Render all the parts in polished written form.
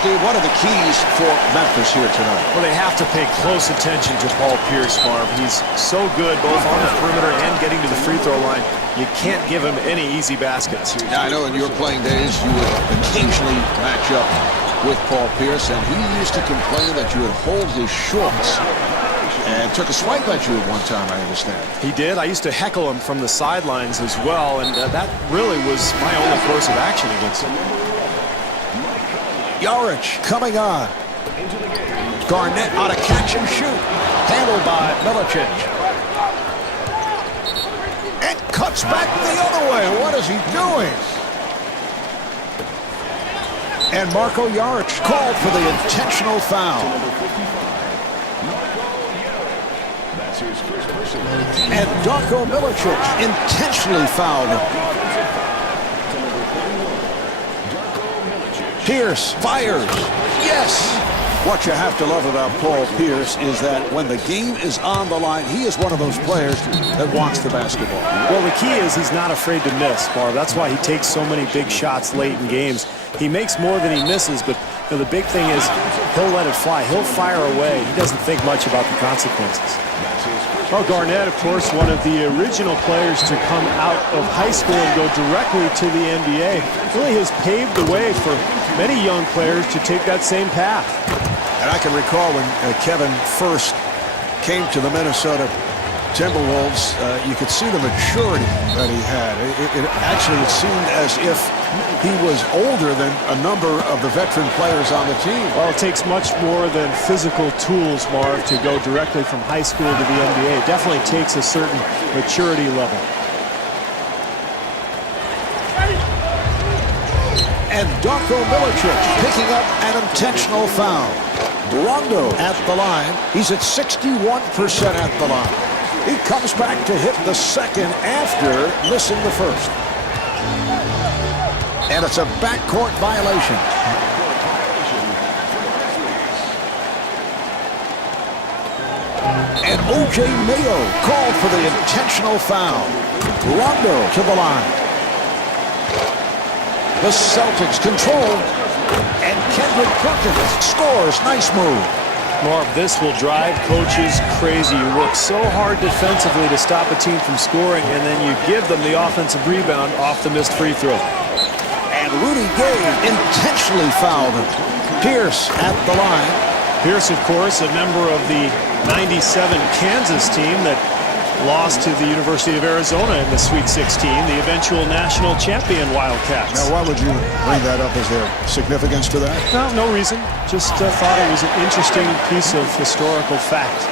Steve, what are the keys for Memphis here tonight? Well, they have to pay close attention to Paul Pierce, Marv. He's so good both on the perimeter and getting to the free throw line. You can't give him any easy baskets. Yeah, I know in your playing days you would occasionally match up with Paul Pierce, and he used to complain that you would hold his shorts and took a swipe at you at one time, I understand. He did. I used to heckle him from the sidelines as well, and that really was my only course of action against him. G.O.A.T coming on. Garnett on a catch and shoot. Handled by Milicic. And cuts back the other way. What is he doing? And Marco G.O.A.T called for the intentional foul. And Darko Milicic intentionally fouled him. Pierce fires. Yes! What you have to love about Paul Pierce is that when the game is on the line, he is one of those players that wants the basketball. Well, the key is he's not afraid to miss, Barb. That's why he takes so many big shots late in games. He makes more than he misses, but you know, the big thing is he'll let it fly. He'll fire away. He doesn't think much about the consequences. Well, Garnett, of course, one of the original players to come out of high school and go directly to the NBA, really has paved the way for many young players to take that same path. And I can recall when Kevin first came to the Minnesota Timberwolves, you could see the maturity that he had. It seemed as if he was older than a number of the veteran players on the team. Well, it takes much more than physical tools, Marv, to go directly from high school to the NBA. It definitely takes a certain maturity level. And Darko Milicic picking up an intentional foul. Rondo at the line. He's at 61% at the line. He comes back to hit the second after missing the first. And it's a backcourt violation. And O.J. Mayo called for the intentional foul. Rondo to the line. The Celtics control. And Kendrick Perkins scores. Nice move. Marv, this will drive coaches crazy. You work so hard defensively to stop a team from scoring, and then you give them the offensive rebound off the missed free throw. And Rudy Gay intentionally fouled him. Pierce at the line. Pierce, of course, a member of the '97 Kansas team that lost to the University of Arizona in the Sweet 16, the eventual national champion Wildcats. Now, why would you bring that up? Is there significance to that? No reason. Just thought it was an interesting piece of historical fact.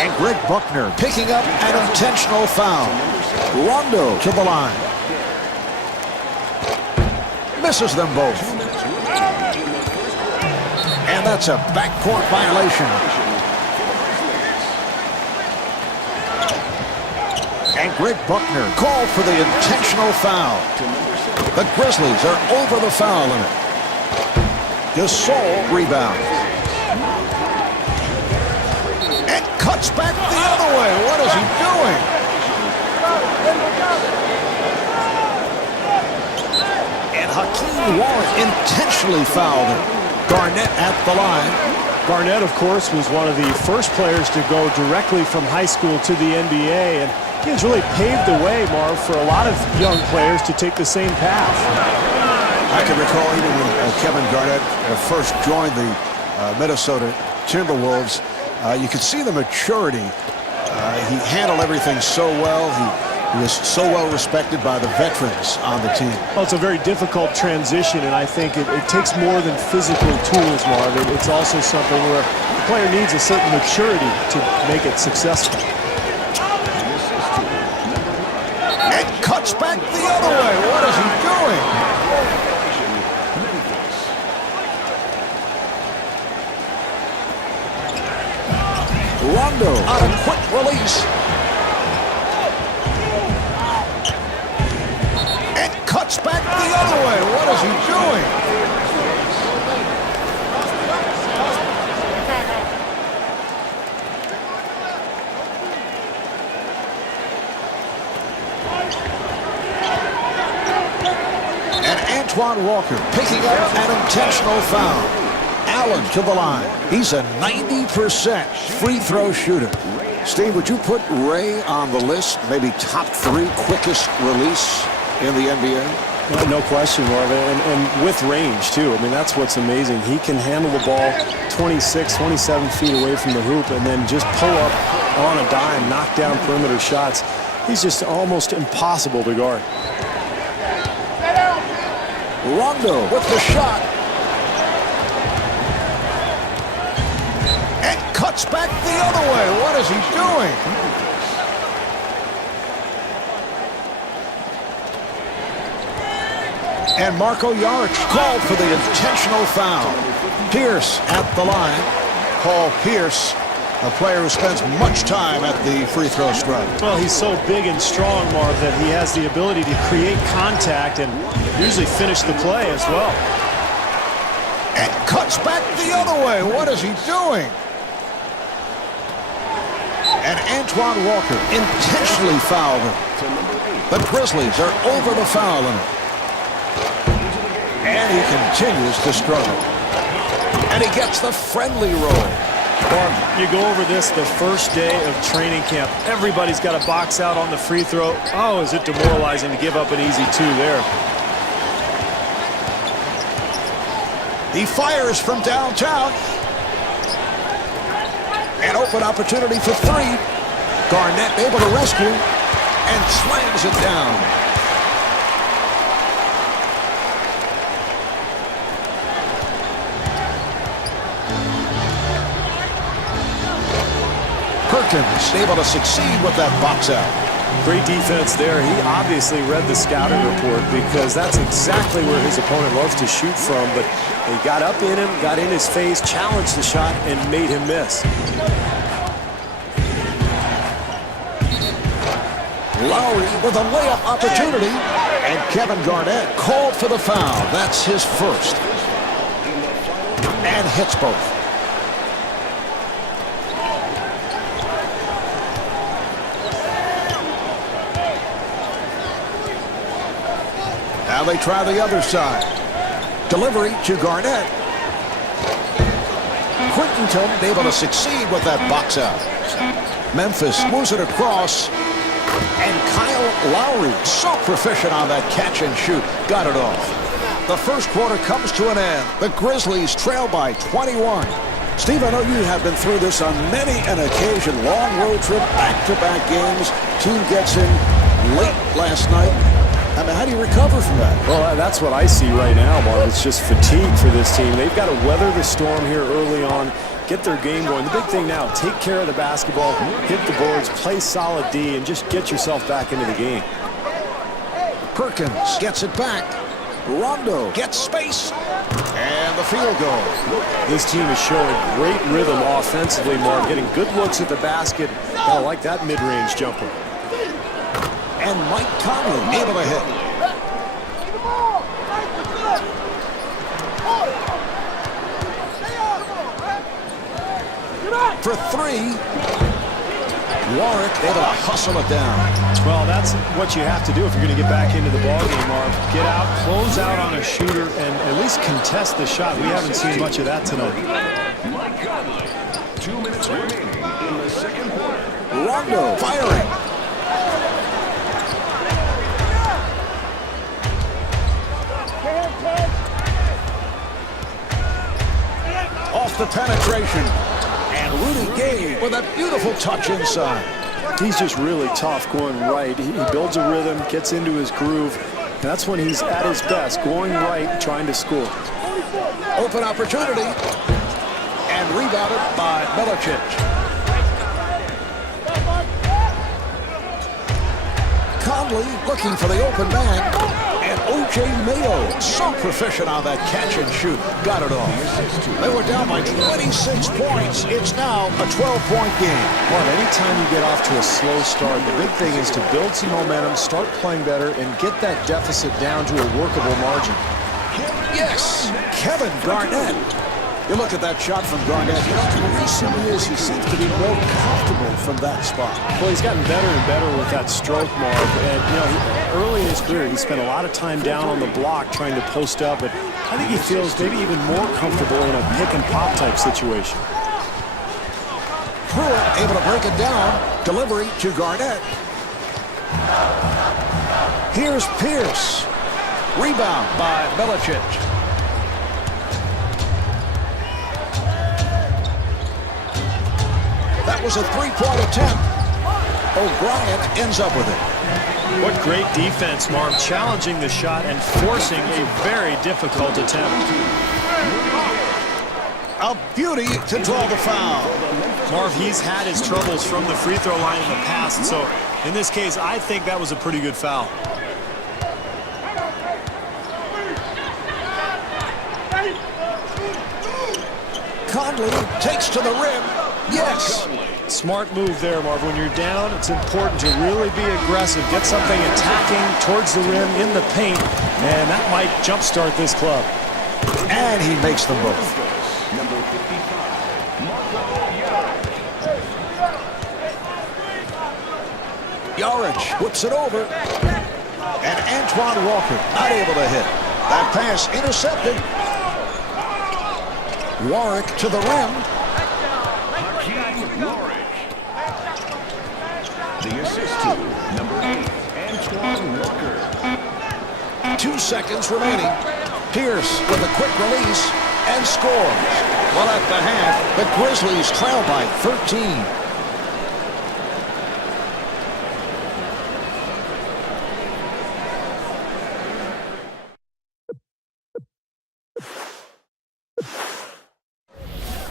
And Greg Buckner picking up an intentional foul. Rondo to the line. Misses them both. And that's a backcourt violation. And Greg Buckner called for the intentional foul. The Grizzlies are over the foul limit. Gasol rebounds. And cuts back the other way. What is he doing? And Hakeem Warren intentionally fouled him. Garnett at the line. Garnett, of course, was one of the first players to go directly from high school to the NBA, and he has really paved the way, Marv, for a lot of young players to take the same path. I can recall even when Kevin Garnett first joined the Minnesota Timberwolves, you could see the maturity. He handled everything so well. He was so well respected by the veterans on the team. Well, it's a very difficult transition, and I think it takes more than physical tools, Marv. It's also something where the player needs a certain maturity to make it successful. It cuts back the other way. What is he doing? Rondo on a quick release. It cuts back the other way. What is he doing? And Antoine Walker picking up an intentional foul. Allen to the line. He's a 90% free throw shooter. Steve, would you put Ray on the list? Maybe top 3 quickest release in the NBA? No question, Marvin, and with range, too. I mean, that's what's amazing. He can handle the ball 26, 27 feet away from the hoop and then just pull up on a dime, knock down perimeter shots. He's just almost impossible to guard. Rondo with the shot. Cuts back the other way. What is he doing? And Marko Jaric called for the intentional foul. Pierce at the line. Paul Pierce, a player who spends much time at the free throw stripe. Well, he's so big and strong, Marv, that he has the ability to create contact and usually finish the play as well. And cuts back the other way. What is he doing? And Antoine Walker intentionally fouled him. The Grizzlies are over the foul limit. And he continues to struggle. And he gets the friendly roll. Marv, you go over this the first day of training camp. Everybody's got a box out on the free throw. Oh, is it demoralizing to give up an easy 2 there. He fires from downtown. An open opportunity for 3. Garnett able to rescue and slams it down. Perkins able to succeed with that box out. Great defense there. He obviously read the scouting report because that's exactly where his opponent loves to shoot from, but he got up in him, got in his face, challenged the shot, and made him miss. Lowry with a layup opportunity, and Kevin Garnett called for the foul. That's his first. And hits both. Now they try the other side. Delivery to Garnett. Quinton able to succeed with that box out. Memphis moves it across. And Kyle Lowry, so proficient on that catch and shoot, got it off. The first quarter comes to an end. The Grizzlies trail by 21. Steve, I know you have been through this on many an occasion. Long road trip, back-to-back games. Team gets in late last night. I mean, how do you recover from that? Well, that's what I see right now, Marv. It's just fatigue for this team. They've got to weather the storm here early on, get their game going. The big thing now, take care of the basketball, hit the boards, play solid D, and just get yourself back into the game. Perkins gets it back. Rondo gets space. And the field goal. This team is showing great rhythm offensively, Marv, getting good looks at the basket. I like that mid-range jumper. And Mike Conley able to hit. For 3. Warwick able to hustle it down. Well, that's what you have to do if you're going to get back into the ballgame, Marv. Get out, close out on a shooter, and at least contest the shot. We haven't seen much of that tonight. 2 minutes remaining in the second quarter. Rondo firing. Off the penetration. And Rudy Gay with a beautiful touch inside. He's just really tough going right. He builds a rhythm, gets into his groove. And that's when he's at his best, going right, trying to score. Open opportunity. And rebounded by Milicic. Conley looking for the open man. And O.J. Mayo, so proficient on that catch and shoot. Got it off. They were down by 26 points. It's now a 12-point game. Well, anytime you get off to a slow start, the big thing is to build some momentum, start playing better, and get that deficit down to a workable margin. Yes, Kevin Garnett. You look at that shot from Garnett. You know, in recent years, he seems to be more comfortable from that spot. Well, he's gotten better and better with that stroke, Marv. And, you know, early in his career, he spent a lot of time down on the block trying to post up. But I think he feels maybe even more comfortable in a pick-and-pop type situation. Pruitt able to break it down. Delivery to Garnett. Here's Pierce. Rebound by Milicic. That was a three-point attempt. O'Brien ends up with it. What great defense, Marv, challenging the shot and forcing a very difficult attempt. A beauty to draw the foul. Marv, he's had his troubles from the free throw line in the past, so in this case, I think that was a pretty good foul. Conley takes to the rim. Yes. Smart move there, Marv. When you're down, it's important to really be aggressive. Get something attacking towards the rim in the paint, and that might jumpstart this club. And he makes them both. Number 55, Yarich whips it over. And Antoine Walker not able to hit. That pass intercepted. Warwick to the rim. the assist to number 8, Antoine Walker. 2 seconds remaining. Pierce with a quick release and scores. Well, at the half, the Grizzlies trail by 13.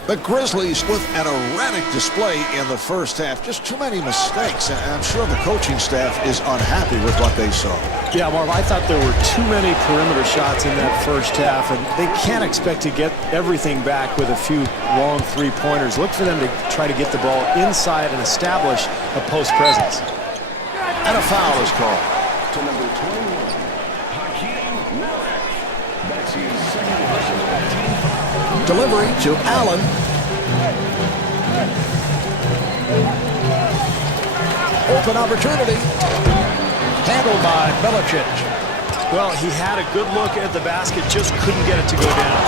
The Grizzlies with an erratic display in the first half. Just too many mistakes, and I'm sure the coaching staff is unhappy with what they saw. Yeah, Marv, I thought there were too many perimeter shots in that first half, and they can't expect to get everything back with a few long three-pointers. Look for them to try to get the ball inside and establish a post presence. And a foul is called. To number 21, Hakeem Warwick. That's his second personal team foul. Delivery to Allen. Open opportunity. Handled by Milicic. Well, he had a good look at the basket, just couldn't get it to go down.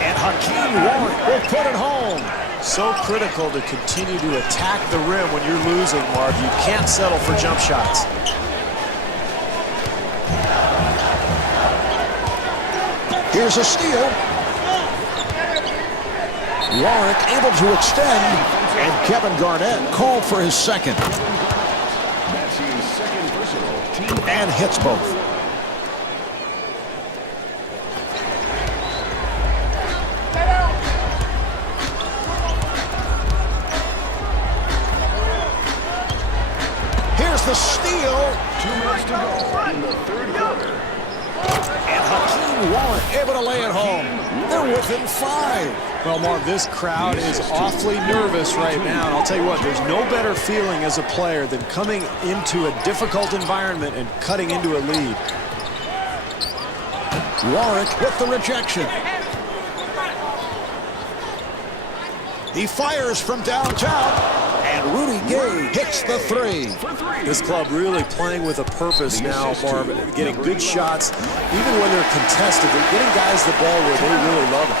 And Hakeem Warwick will put it home. So critical to continue to attack the rim when you're losing, Marv. You can't settle for jump shots. Here's a steal. Warwick able to extend, and Kevin Garnett called for his second. That's his second personal team. And hits both. Here's the steal. 2 minutes to go in the third quarter. And Hakeem Warwick able to lay it home. They're within 5. Well, Marv, this crowd is awfully nervous right now, and I'll tell you what, there's no better feeling as a player than coming into a difficult environment and cutting into a lead. Warwick with the rejection. He fires from downtown, and Rudy Gay hits the 3. This club really playing with a purpose now, Marv, getting good shots. Even when they're contested, they're getting guys the ball where they really love it.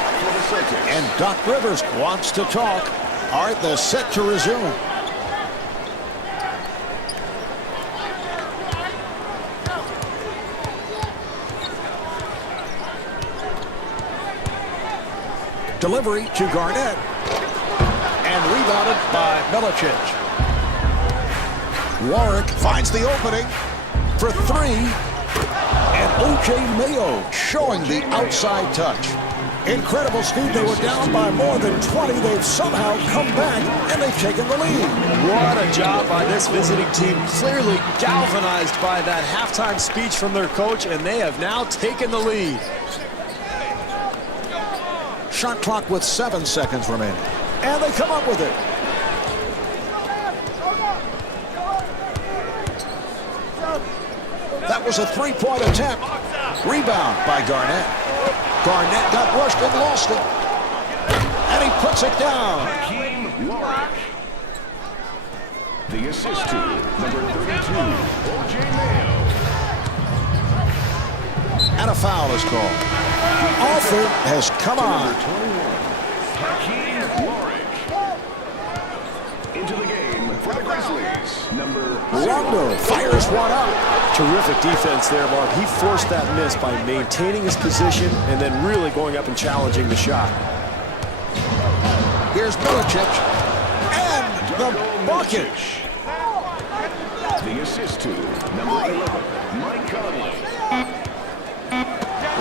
Celtics. And Doc Rivers wants to talk. All right, they're set to resume. Delivery to Garnett. And rebounded by Milicic. Warwick finds the opening for three. And O.J. Mayo showing the outside touch. Incredible, Steve. They were down by more than 20. They've somehow come back, and they've taken the lead. What a job by this visiting team. Clearly galvanized by that halftime speech from their coach, and they have now taken the lead. Shot clock with 7 seconds remaining. And they come up with it. That was a three-point attempt. Rebound by Garnett. Garnett got rushed and lost it. And he puts it down. Warwick. The assist to number 32, O.J. Mayo. And a foul is called. Offer has come on. Warwick. Into the game for the Grizzlies. Number Rondo fires one up. Terrific defense there, Mark. He forced that miss by maintaining his position and then really going up and challenging the shot. Here's Milicic. And the bucket. The assist to number 11, Mike Conley.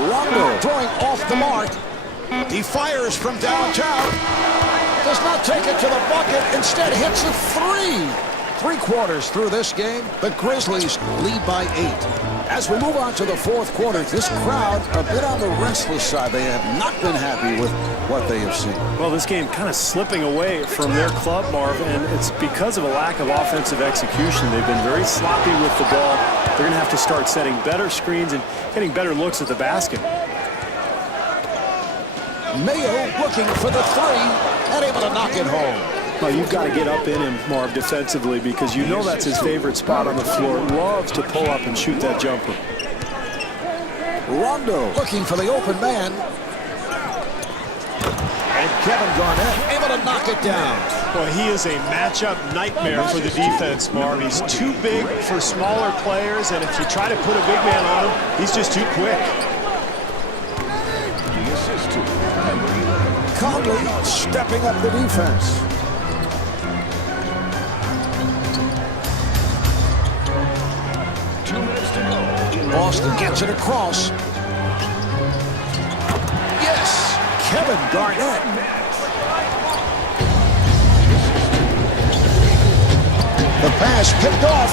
Rondo throwing off the mark. He fires from downtown. Does not take it to the bucket. Instead hits a three. 3 quarters through this game, the Grizzlies lead by 8. As we move on to the fourth quarter, this crowd a bit on the restless side. They have not been happy with what they have seen. Well, this game kind of slipping away from their club, Marv, and it's because of a lack of offensive execution. They've been very sloppy with the ball. They're going to have to start setting better screens and getting better looks at the basket. Mayo looking for the three and able to knock it home. Well, you've got to get up in him, Marv, defensively, because you know that's his favorite spot on the floor. Loves to pull up and shoot that jumper. Rondo looking for the open man. And Kevin Garnett able to knock it down. Well, he is a matchup nightmare for the defense, Marv. He's too big for smaller players, and if you try to put a big man on him, he's just too quick. The assist to number 11. Conley stepping up the defense. Boston gets it across. Yes, Kevin Garnett. The pass picked off.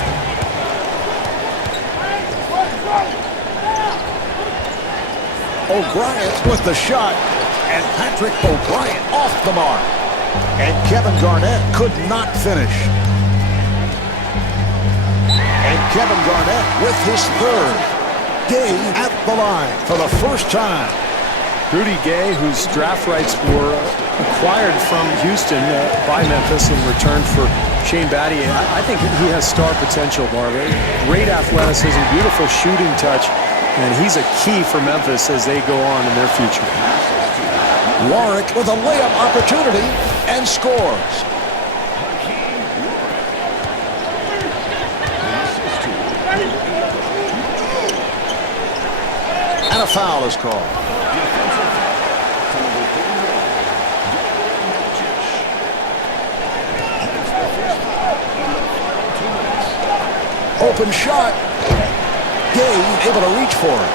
O'Brien with the shot. And Patrick O'Brien off the mark. And Kevin Garnett could not finish. And Kevin Garnett with his third. Gay at the line for the first time. Rudy Gay, whose draft rights were acquired from Houston by Memphis in return for Shane Battier. I think he has star potential, Marvin. Great athleticism, beautiful shooting touch, and he's a key for Memphis as they go on in their future. Warwick with a layup opportunity and scores. And a foul is called. Open shot. Gay able to reach for it.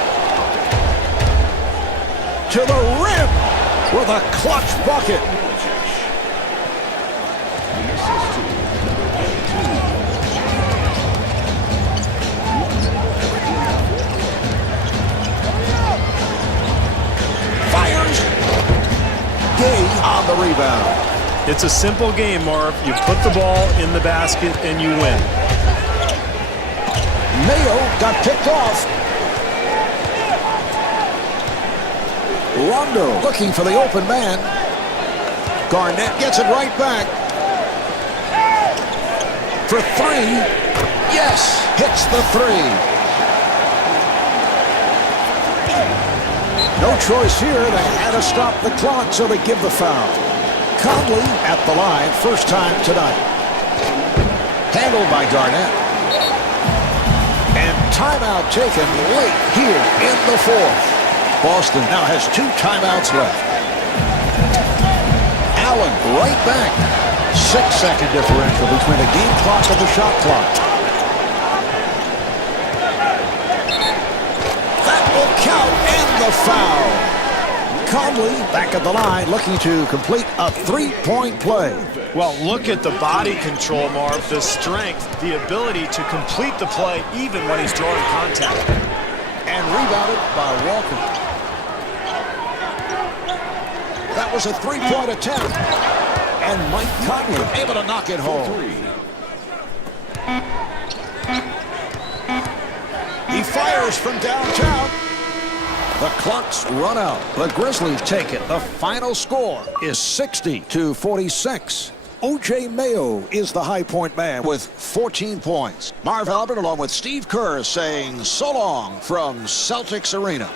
To the rim with a clutch bucket. Fires. Gay on the rebound. It's a simple game, Marv. You put the ball in the basket and you win. Mayo got picked off. Rondo looking for the open man. Garnett gets it right back. For three. Yes, hits the three. No choice here. They had to stop the clock, so they give the foul. Conley at the line, first time tonight. Handled by Garnett. And timeout taken late here in the fourth. Boston now has 2 timeouts left. Allen right back. 6-second differential between the game clock and the shot clock. That will count, and the foul. Conley back at the line looking to complete a 3-point play. Well, look at the body control, Marv, the strength, the ability to complete the play even when he's drawing contact. And rebounded by Walker. That was a 3-point attempt. And Mike Conley able to knock it home. He fires from downtown. The clock's run out. The Grizzlies take it. The final score is 60-46. O.J. Mayo is the high point man with 14 points. Marv Albert along with Steve Kerr saying so long from Celtics Arena.